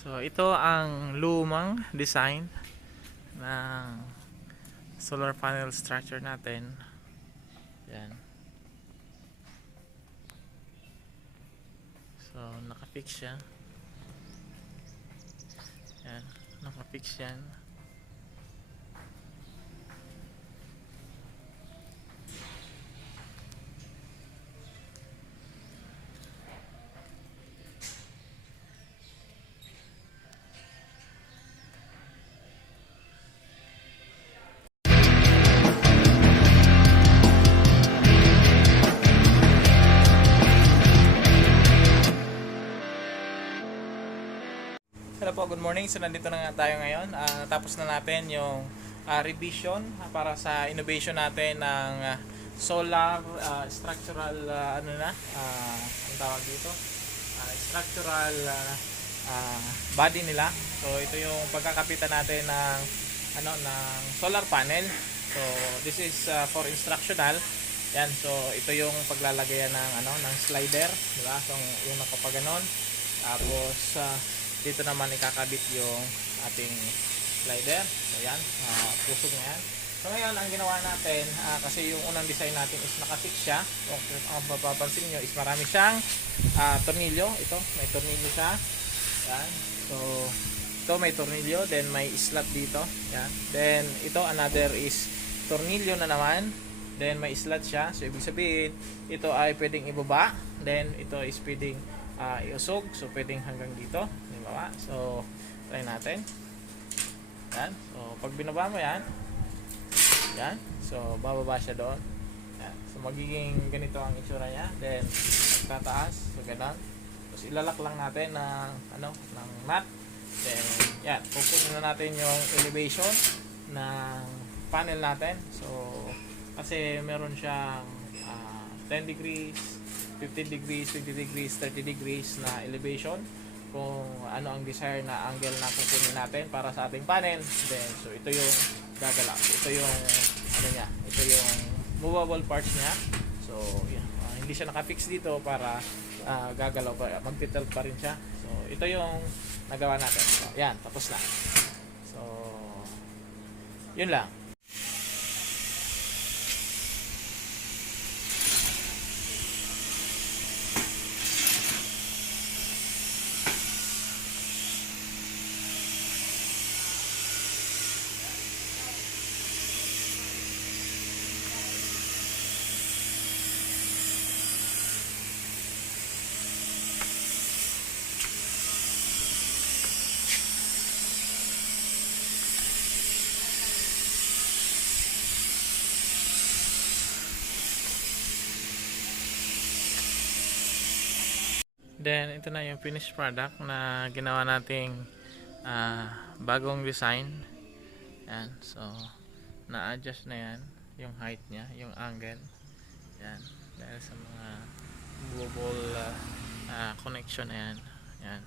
So, ito ang lumang design ng solar panel structure natin. Yan. So, nakafix siya. Yan. Nakafix yan. Hello po, good morning. So nandito na nga tayo ngayon. Ah, natapos na natin yung ah, revision para sa innovation natin ng ah, solar ah, structural ah, ano na, ah, ang tawag dito? Ah, structural ah, ah, body nila. So ito yung pagkakapitan natin ng ano ng solar panel. So this is ah, for instructional. Yan, so ito yung paglalagayan ng ano ng slider, di ba? So yung nakapaganon. Tapos ah, dito naman ikakabit yung ating slider. So yan, uh, pusog na yan. So ngayon, ang ginawa natin, ah, kasi yung unang design natin is nakafix siya. Kung ang mapapansin nyo is marami siyang ah, tornilyo. Ito, may tornilyo siya. Yan. So, ito may tornilyo, then may slot dito. Yan. Then, ito another is tornilyo na naman. Then, may slot siya. So, ibig sabihin, ito ay pwedeng ibaba. Then, ito is pwedeng ah, iusog. So, pwedeng hanggang dito. Di ba? So, try natin. Yan. So, pag binaba mo yan, yan. So, bababa siya doon. Yan. So, magiging ganito ang itsura niya. Then, tataas. So, ganun. Tapos, ilalak lang natin ng, ano, ng nut. Then, yan. Pupunin na natin yung elevation ng panel natin. So, kasi meron siyang ah, 10 degrees, 15 degrees, 20 degrees, 30 degrees na elevation kung ano ang desired na angle na pupunin natin para sa ating panel. Then, so ito yung gagalaw. Ito yung ano niya, ito yung movable parts niya. So, yeah, ah, hindi siya nakafix dito para ah, gagalaw pa, magtilt pa rin siya. So, ito yung nagawa natin. So, yan, tapos na. So, yun lang. Then, ito na yung finished product na ginawa nating ah, bagong design. Yan. So, na-adjust na yan. Yung height niya, yung angle. Yan. Dahil sa mga movable ah, ah, connection na yan. Yan.